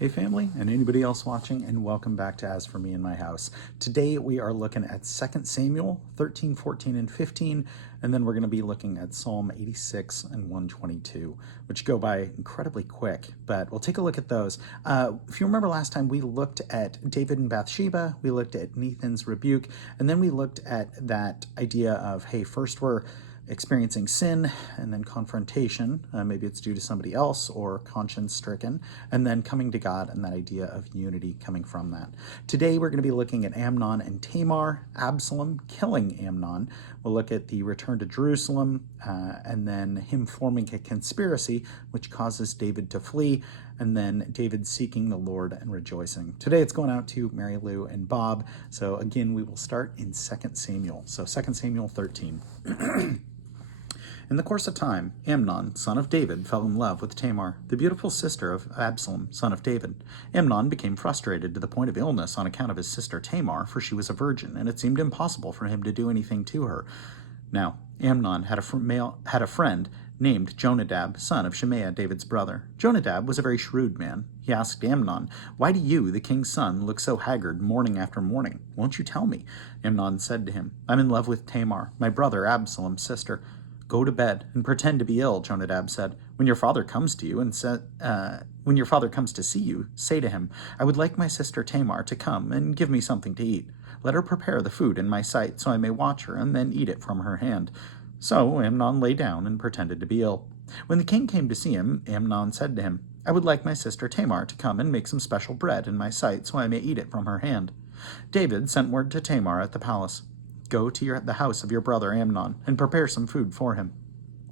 Hey family, and anybody else watching, and welcome back to As For Me in My House. Today we are looking at 2 Samuel 13, 14, and 15, and then we're going to be looking at Psalm 86 and 122, which go by incredibly quick, but we'll take a look at those. If you remember last time, we looked at David and Bathsheba, we looked at Nathan's rebuke, and then we looked at that idea of, hey, first we're experiencing sin and then confrontation, maybe it's due to somebody else or conscience stricken, and then coming to God and that idea of unity coming from that. Today we're going to be looking at Amnon and Tamar, Absalom killing Amnon. We'll look at the return to Jerusalem and then him forming a conspiracy which causes David to flee, and then David seeking the Lord and rejoicing. Today it's going out to Mary Lou and Bob. So again, we will start in 2 Samuel. So 2 Samuel 13. In the course of time, Amnon, son of David, fell in love with Tamar, the beautiful sister of Absalom, son of David. Amnon became frustrated to the point of illness on account of his sister Tamar, for she was a virgin, and it seemed impossible for him to do anything to her. Now, Amnon had a friend named Jonadab, son of Shimei, David's brother. Jonadab was a very shrewd man. He asked Amnon, "Why do you, the king's son, look so haggard morning after morning? Won't you tell me?" Amnon said to him, "I'm in love with Tamar, my brother Absalom's sister." "Go to bed and pretend to be ill," Jonadab said. When your father comes to see you, say to him, "I would like my sister Tamar to come and give me something to eat. Let her prepare the food in my sight, so I may watch her and then eat it from her hand." So Amnon lay down and pretended to be ill. When the king came to see him, Amnon said to him, "I would like my sister Tamar to come and make some special bread in my sight, so I may eat it from her hand." David sent word to Tamar at the palace, "Go to the house of your brother Amnon and prepare some food for him."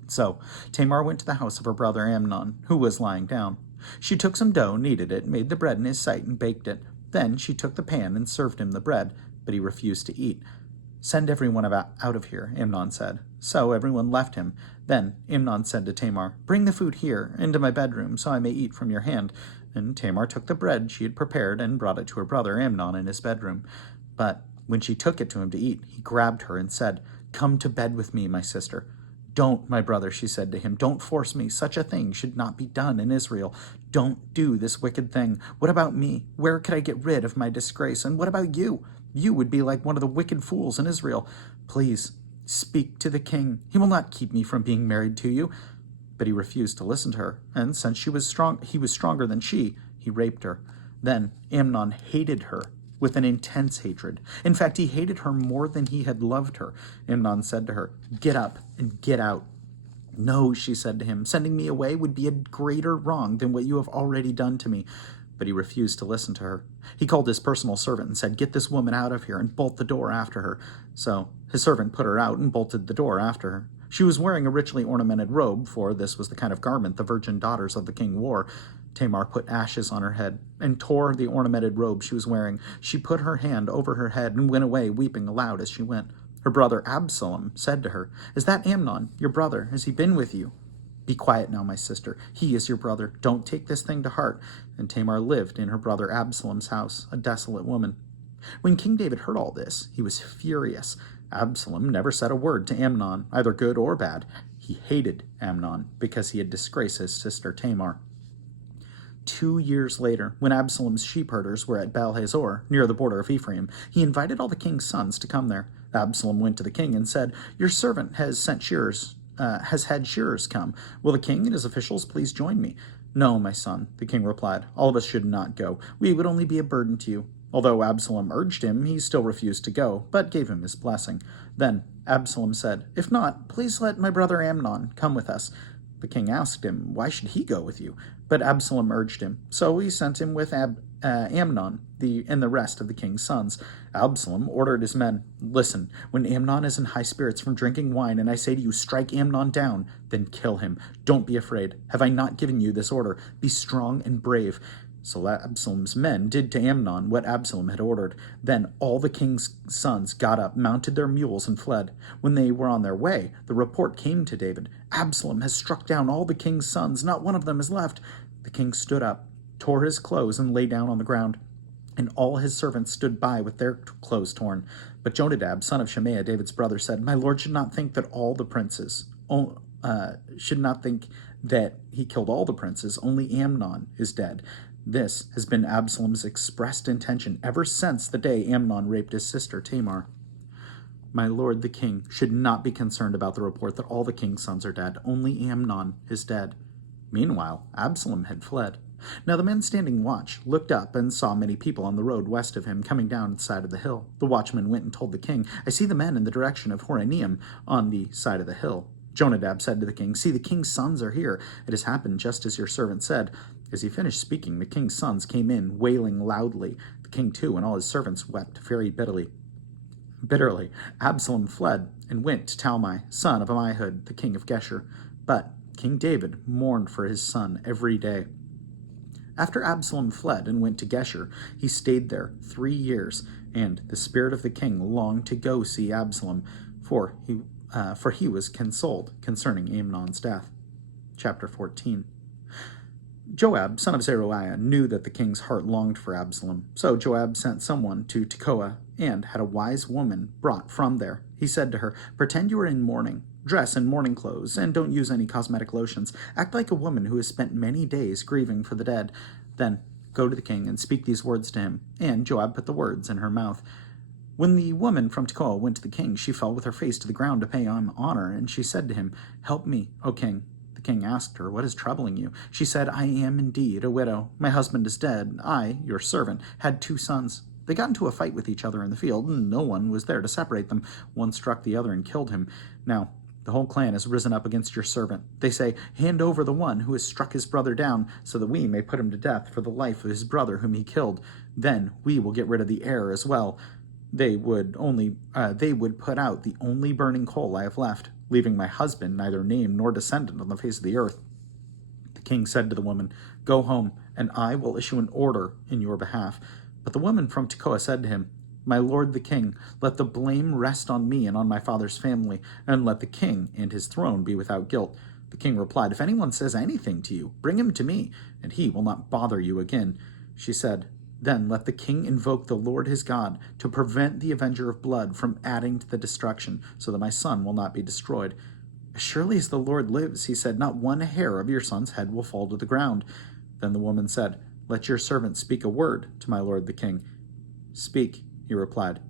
So Tamar went to the house of her brother Amnon, who was lying down. She took some dough, kneaded it, made the bread in his sight, and baked it. Then she took the pan and served him the bread, but he refused to eat. "Send everyone out of here," Amnon said. So everyone left him. Then Amnon said to Tamar, "Bring the food here, into my bedroom, so I may eat from your hand." And Tamar took the bread she had prepared and brought it to her brother Amnon in his bedroom. But when she took it to him to eat, he grabbed her and said, "Come to bed with me, my sister." "Don't, my brother," she said to him. "Don't force me. Such a thing should not be done in Israel. Don't do this wicked thing. What about me? Where could I get rid of my disgrace? And what about you? You would be like one of the wicked fools in Israel. Please, speak to the king. He will not keep me from being married to you." But he refused to listen to her, and since he was stronger than she, he raped her. Then Amnon hated her with an intense hatred. In fact, he hated her more than he had loved her. Amnon said to her, "Get up and get out." "No," she said to him, "sending me away would be a greater wrong than what you have already done to me." But he refused to listen to her. He called his personal servant and said, "Get this woman out of here and bolt the door after her." So his servant put her out and bolted the door after her. She was wearing a richly ornamented robe, for this was the kind of garment the virgin daughters of the king wore. Tamar put ashes on her head and tore the ornamented robe she was wearing. She put her hand over her head and went away, weeping aloud as she went. Her brother Absalom said to her, "Is that Amnon, your brother? Has he been with you?" "Be quiet now, my sister. He is your brother. Don't take this thing to heart." And Tamar lived in her brother Absalom's house, a desolate woman. When King David heard all this, he was furious. Absalom never said a word to Amnon, either good or bad. He hated Amnon because he had disgraced his sister Tamar. 2 years later, when Absalom's sheepherders were at Baal-hazor, near the border of Ephraim, he invited all the king's sons to come there. Absalom went to the king and said, "Your servant has had shearers come. Will the king and his officials please join me?" "No, my son," the king replied. "All of us should not go. We would only be a burden to you." Although Absalom urged him, he still refused to go, but gave him his blessing. Then Absalom said, "If not, please let my brother Amnon come with us." The king asked him, "Why should he go with you?" But Absalom urged him, so he sent him with Amnon and the rest of the king's sons. Absalom ordered his men, "Listen, when Amnon is in high spirits from drinking wine, and I say to you, 'Strike Amnon down,' then kill him. Don't be afraid. Have I not given you this order? Be strong and brave." So Absalom's men did to Amnon what Absalom had ordered. Then all the king's sons got up, mounted their mules, and fled. When they were on their way, the report came to David, "Absalom has struck down all the king's sons. Not one of them is left." The king stood up, tore his clothes, and lay down on the ground. And all his servants stood by with their clothes torn. But Jonadab, son of Shimei, David's brother, said, "My lord should not think that he killed all the princes. Only Amnon is dead." This has been Absalom's expressed intention ever since the day Amnon raped his sister Tamar. My lord the king should not be concerned about the report that all the king's sons are dead. Only Amnon is dead." Meanwhile, Absalom had fled. Now the man standing watch looked up and saw many people on the road west of him coming down the side of the hill. The watchman went and told the king, "I see the men in the direction of Horonaim on the side of the hill." Jonadab said to the king, "See, the king's sons are here. It has happened just as your servant said." As he finished speaking, the king's sons came in, wailing loudly. The king too and all his servants wept very bitterly. Absalom fled and went to Talmai, son of Ammihud, the king of Geshur. But King David mourned for his son every day. After Absalom fled and went to Geshur, he stayed there 3 years, and the spirit of the king longed to go see Absalom, for he was consoled concerning Amnon's death. Chapter 14. Joab, son of Zeruiah, knew that the king's heart longed for Absalom. So Joab sent someone to Tekoa and had a wise woman brought from there. He said to her, "Pretend you are in mourning. Dress in mourning clothes, and don't use any cosmetic lotions. Act like a woman who has spent many days grieving for the dead. Then go to the king and speak these words to him." And Joab put the words in her mouth. When the woman from Tekoa went to the king, she fell with her face to the ground to pay him honor, and she said to him, "Help me, O king." The king asked her, "What is troubling you?" She said, "I am indeed a widow. My husband is dead. I, your servant, had 2 sons. They got into a fight with each other in the field, and no one was there to separate them. One struck the other and killed him. Now the whole clan has risen up against your servant. They say, 'Hand over the one who has struck his brother down, so that we may put him to death for the life of his brother whom he killed. Then we will get rid of the heir as well.' They would put out the only burning coal I have left, leaving my husband neither name nor descendant on the face of the earth." The king said to the woman, "Go home, and I will issue an order in your behalf." But the woman from Tekoa said to him, "My lord the king, let the blame rest on me and on my father's family, and let the king and his throne be without guilt." The king replied, "If anyone says anything to you, bring him to me, and he will not bother you again." She said, "Then let the king invoke the Lord his God to prevent the avenger of blood from adding to the destruction, so that my son will not be destroyed." "As surely as the Lord lives," he said, "not one hair of your son's head will fall to the ground." Then the woman said, "Let your servant speak a word to my lord the king." "Speak," he replied.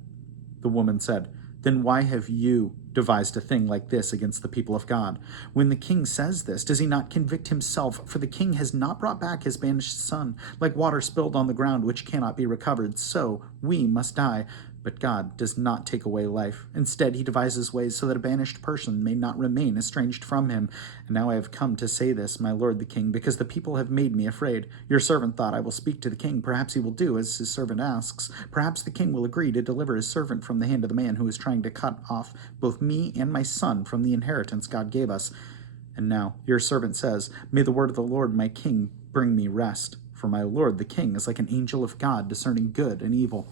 The woman said, "Then why have you devised a thing like this against the people of God? When the king says this, does he not convict himself? For the king has not brought back his banished son. Like water spilled on the ground, which cannot be recovered, so we must die. But God does not take away life. Instead, he devises ways so that a banished person may not remain estranged from him. And now I have come to say this, my lord the king, because the people have made me afraid. Your servant thought, I will speak to the king. Perhaps he will do as his servant asks. Perhaps the king will agree to deliver his servant from the hand of the man who is trying to cut off both me and my son from the inheritance God gave us. And now your servant says, may the word of the Lord my king bring me rest. For my lord the king is like an angel of God, discerning good and evil.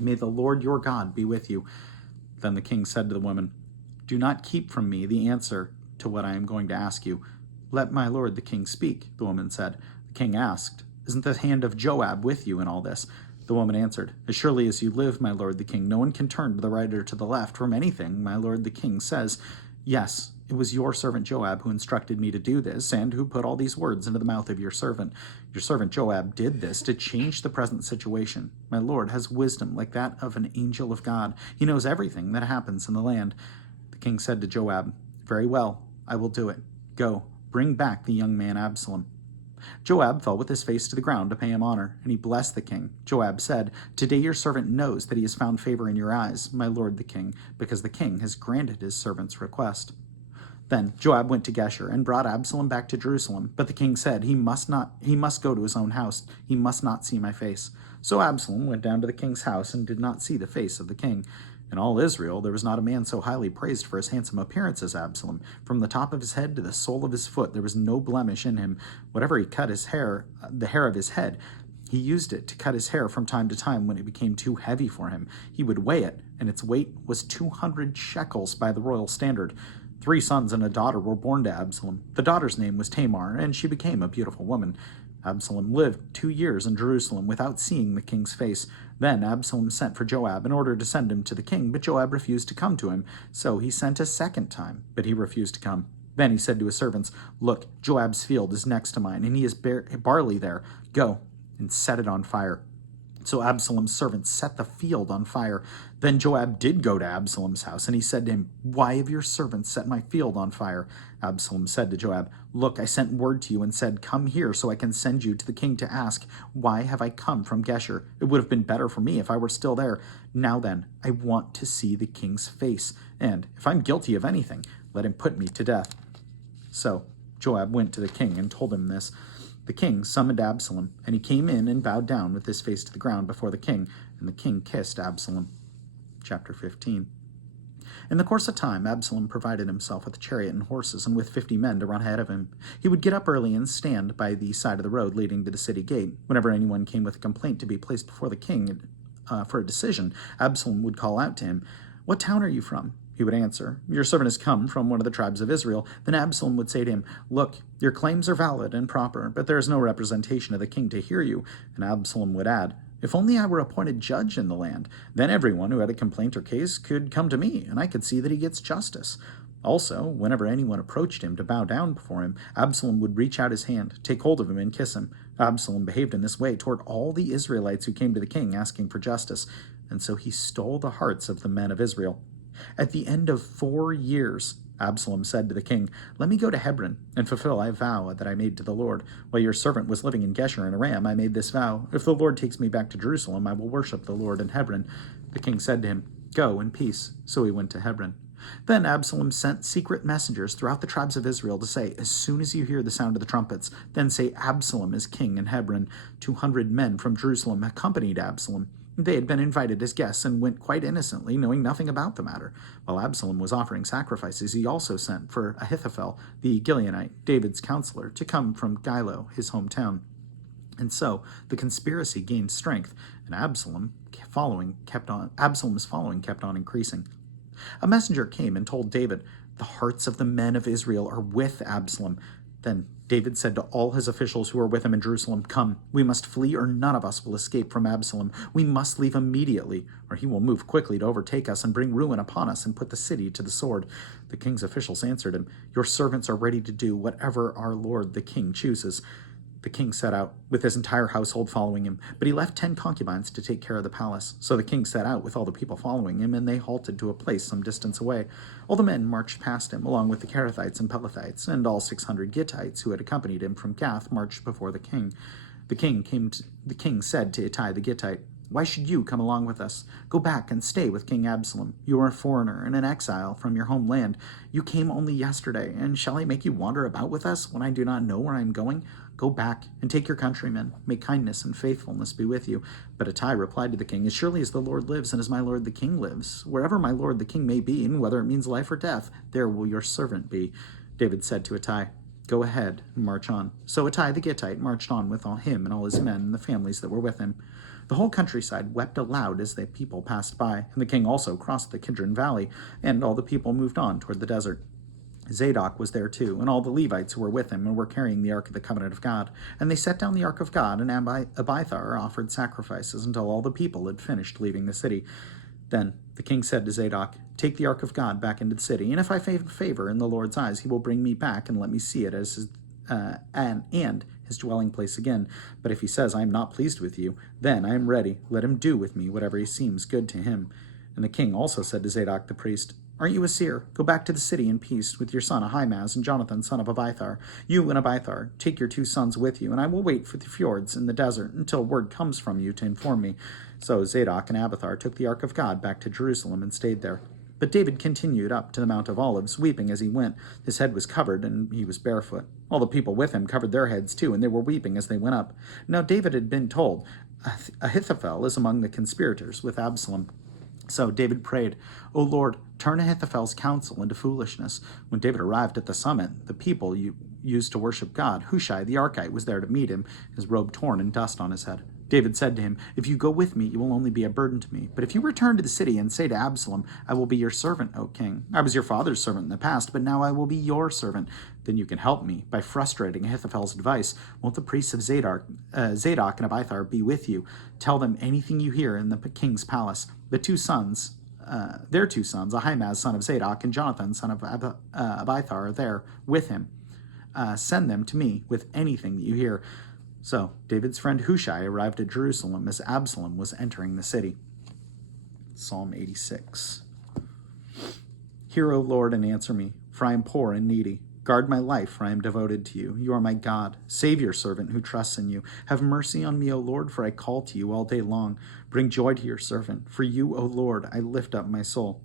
May the Lord your God be with you." Then the king said to the woman, "Do not keep from me the answer to what I am going to ask you." "Let my lord the king speak," the woman said. The king asked, "Isn't the hand of Joab with you in all this?" The woman answered, "As surely as you live, my lord the king, no one can turn to the right or to the left from anything my lord the king says. Yes, it was your servant Joab who instructed me to do this, and who put all these words into the mouth of your servant. Your servant Joab did this to change the present situation. My lord has wisdom like that of an angel of God. He knows everything that happens in the land." The king said to Joab, "Very well, I will do it. Go, bring back the young man Absalom." Joab fell with his face to the ground to pay him honor, and he blessed the king. Joab said, "Today your servant knows that he has found favor in your eyes, my lord the king, because the king has granted his servant's request." Then Joab went to Geshur and brought Absalom back to Jerusalem. But the king said, He must go to his own house. He must not see my face. So Absalom went down to the king's house and did not see the face of the king. In all Israel there was not a man so highly praised for his handsome appearance as Absalom. From the top of his head to the sole of his foot there was no blemish in him. Whatever he cut his hair, the hair of his head, he used it to cut his hair from time to time when it became too heavy for him. He would weigh it, and its weight was 200 shekels by the royal standard. 3 sons and a daughter were born to Absalom. The daughter's name was Tamar, and she became a beautiful woman. Absalom lived 2 years in Jerusalem without seeing the king's face. Then Absalom sent for Joab in order to send him to the king, but Joab refused to come to him. So he sent a second time, but he refused to come. Then he said to his servants, "Look, Joab's field is next to mine, and he has barley there. Go, and set it on fire. So Absalom's servants set the field on fire. Then Joab did go to Absalom's house, and he said to him, "Why have your servants set my field on fire?" Absalom said to Joab, "Look, I sent word to you and said, 'Come here, so I can send you to the king to ask, why have I come from Geshur? It would have been better for me if I were still there. Now then, I want to see the king's face, and if I'm guilty of anything, let him put me to death.'" So Joab went to the king and told him this. The king summoned Absalom, and he came in and bowed down with his face to the ground before the king, and the king kissed Absalom. Chapter 15. In the course of time, Absalom provided himself with a chariot and horses, and with 50 men to run ahead of him. He would get up early and stand by the side of the road leading to the city gate. Whenever anyone came with a complaint to be placed before the king for a decision, Absalom would call out to him, "What town are you from?" He would answer, "Your servant has come from one of the tribes of Israel." Then Absalom would say to him, "Look, your claims are valid and proper, but there is no representation of the king to hear you." And Absalom would add, "If only I were appointed judge in the land, then everyone who had a complaint or case could come to me, and I could see that he gets justice." Also, whenever anyone approached him to bow down before him, Absalom would reach out his hand, take hold of him, and kiss him. Absalom behaved in this way toward all the Israelites who came to the king asking for justice, and so he stole the hearts of the men of Israel. At the end of 4 years, Absalom said to the king, "Let me go to Hebron and fulfill a vow that I made to the Lord. While your servant was living in Geshur in Aram, I made this vow. If the Lord takes me back to Jerusalem, I will worship the Lord in Hebron." The king said to him, "Go in peace." So he went to Hebron. Then Absalom sent secret messengers throughout the tribes of Israel to say, "As soon as you hear the sound of the trumpets, then say, 'Absalom is king in Hebron.'" 200 men from Jerusalem accompanied Absalom. They had been invited as guests and went quite innocently, knowing nothing about the matter. While Absalom was offering sacrifices, he also sent for Ahithophel, the Gileonite, David's counselor, to come from Gilo, his hometown. And so the conspiracy gained strength, and Absalom's following kept on increasing. A messenger came and told David, "The hearts of the men of Israel are with Absalom." Then David said to all his officials who were with him in Jerusalem, "Come, we must flee, or none of us will escape from Absalom. We must leave immediately, or he will move quickly to overtake us and bring ruin upon us and put the city to the sword." The king's officials answered him, "Your servants are ready to do whatever our lord the king chooses." The king set out, with his entire household following him, but he left 10 concubines to take care of the palace. So the king set out with all the people following him, and they halted to a place some distance away. All the men marched past him, along with the Kerethites and Pelethites, and all 600 Gittites who had accompanied him from Gath marched before the king. The king said to Ittai the Gittite, "Why should you come along with us? Go back and stay with King Absalom. You are a foreigner and an exile from your homeland. You came only yesterday, and shall I make you wander about with us when I do not know where I am going? Go back and take your countrymen. May kindness and faithfulness be with you." But Ittai replied to the king, "As surely as the Lord lives and as my lord the king lives, wherever my lord the king may be, and whether it means life or death, there will your servant be." David said to Ittai, "Go ahead and march on." So Ittai the Gittite marched on with him and all his men and the families that were with him. The whole countryside wept aloud as the people passed by, and the king also crossed the Kidron Valley, and all the people moved on toward the desert. Zadok was there too, and all the Levites who were with him and were carrying the ark of the covenant of God. And they set down the ark of God, and Abiathar offered sacrifices until all the people had finished leaving the city. Then the king said to Zadok, "Take the ark of God back into the city, and if I find favor in the Lord's eyes, he will bring me back and let me see it as his dwelling place again. But if he says, 'I am not pleased with you,' then I am ready. Let him do with me whatever seems good to him." And the king also said to Zadok the priest, "Aren't you a seer? Go back to the city in peace with your son Ahimaaz and Jonathan, son of Abiathar. You and Abiathar, take your 2 sons with you, and I will wait for the fjords in the desert until word comes from you to inform me." So Zadok and Abiathar took the ark of God back to Jerusalem and stayed there. But David continued up to the Mount of Olives, weeping as he went. His head was covered, and he was barefoot. All the people with him covered their heads too, and they were weeping as they went up. Now David had been told, "Ahithophel is among the conspirators with Absalom." So David prayed, "O Lord, turn Ahithophel's counsel into foolishness." When David arrived at the summit, the people used to worship God, Hushai the Archite was there to meet him, his robe torn and dust on his head. David said to him, "If you go with me, you will only be a burden to me. But if you return to the city and say to Absalom, 'I will be your servant, O king. I was your father's servant in the past, but now I will be your servant,' then you can help me by frustrating Ahithophel's advice. Won't the priests of Zadok and Abiathar be with you? Tell them anything you hear in the king's palace. Their 2 sons, Ahimaaz, son of Zadok, and Jonathan, son of Abiathar, are there with him. Send them to me with anything that you hear." So David's friend Hushai arrived at Jerusalem as Absalom was entering the city. Psalm 86. Hear, O Lord, and answer me, for I am poor and needy. Guard my life, for I am devoted to you. You are my God. Save your servant who trusts in you. Have mercy on me, O Lord, for I call to you all day long. Bring joy to your servant. For you, O Lord, I lift up my soul.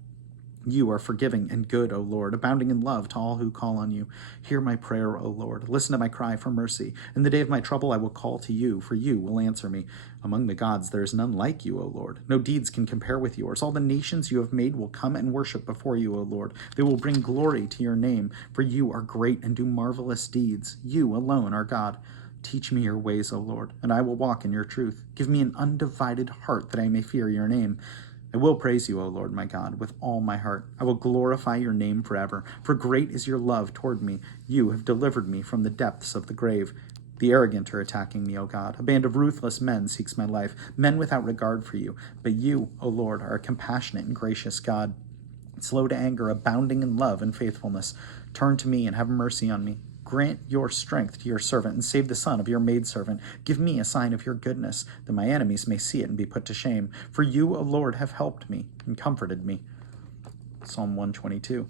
You are forgiving and good, O Lord, abounding in love to all who call on you. Hear my prayer, O Lord. Listen to my cry for mercy. In the day of my trouble I will call to you, for you will answer me. Among the gods there is none like you, O Lord. No deeds can compare with yours. All the nations you have made will come and worship before you, O Lord. They will bring glory to your name, for you are great and do marvelous deeds. You alone are God. Teach me your ways, O Lord, and I will walk in your truth. Give me an undivided heart that I may fear your name. I will praise you, O Lord, my God, with all my heart. I will glorify your name forever, for great is your love toward me. You have delivered me from the depths of the grave. The arrogant are attacking me, O God. A band of ruthless men seeks my life, men without regard for you. But you, O Lord, are a compassionate and gracious God, slow to anger, abounding in love and faithfulness. Turn to me and have mercy on me. Grant your strength to your servant and save the son of your maidservant. Give me a sign of your goodness, that my enemies may see it and be put to shame. For you, O Lord, have helped me and comforted me. Psalm 122.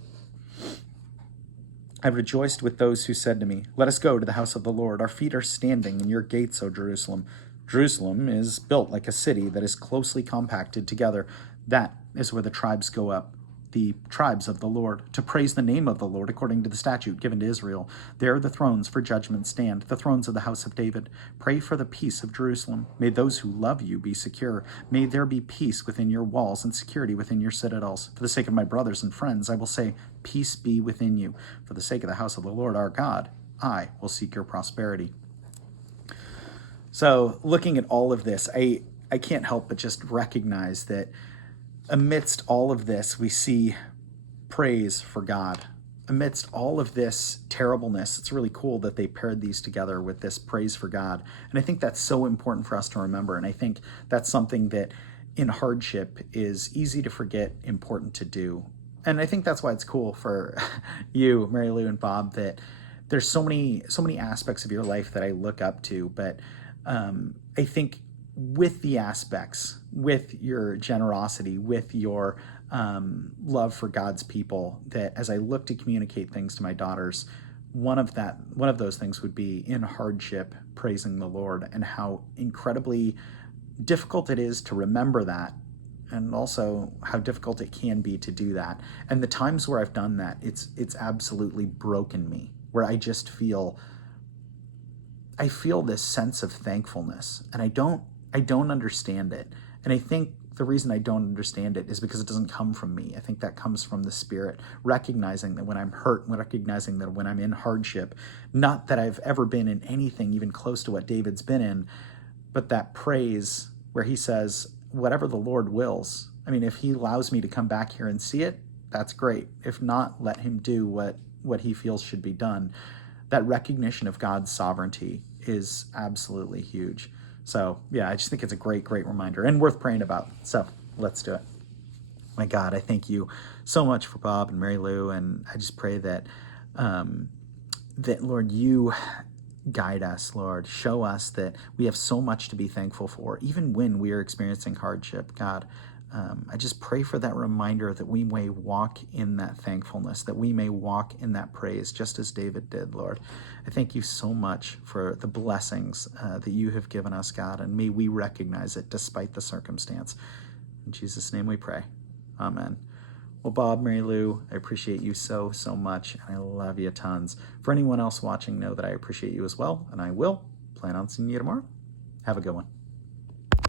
I rejoiced with those who said to me, let us go to the house of the Lord. Our feet are standing in your gates, O Jerusalem. Jerusalem is built like a city that is closely compacted together. That is where the tribes go up, the tribes of the Lord, to praise the name of the Lord according to the statute given to Israel. There the thrones for judgment stand, the thrones of the house of David. Pray for the peace of Jerusalem. May those who love you be secure. May there be peace within your walls and security within your citadels. For the sake of my brothers and friends, I will say, peace be within you. For the sake of the house of the Lord our God, I will seek your prosperity. So looking at all of this, I can't help but just recognize that amidst all of this, we see praise for God. Amidst all of this terribleness, it's really cool that they paired these together with this praise for God. And I think that's so important for us to remember. And I think that's something that in hardship is easy to forget, important to do. And I think that's why it's cool for you, Mary Lou and Bob, that there's so many aspects of your life that I look up to. But I think with the aspects, with your generosity, with your love for God's people, that as I look to communicate things to my daughters, one of those things would be in hardship, praising the Lord, and how incredibly difficult it is to remember that, and also how difficult it can be to do that. And the times where I've done that, it's absolutely broken me, where I just feel this sense of thankfulness, and I don't understand it. And I think the reason I don't understand it is because it doesn't come from me. I think that comes from the Spirit, recognizing that when I'm hurt, recognizing that when I'm in hardship, not that I've ever been in anything even close to what David's been in, but that praise where he says, whatever the Lord wills. I mean, if he allows me to come back here and see it, that's great. If not, let him do what he feels should be done. That recognition of God's sovereignty is absolutely huge. So yeah, I just think it's a great reminder and worth praying about. So let's do it. My God, I thank you so much for Bob and Mary Lou, and I just pray that that Lord, you guide us, Lord. Show us that we have so much to be thankful for, even when we are experiencing hardship. God, I just pray for that reminder that we may walk in that thankfulness, that we may walk in that praise, just as David did, Lord. I thank you so much for the blessings that you have given us, God, and may we recognize it despite the circumstance. In Jesus' name we pray. Amen. Well, Bob, Mary Lou, I appreciate you so much, and I love you tons. For anyone else watching, know that I appreciate you as well, and I will plan on seeing you tomorrow. Have a good one.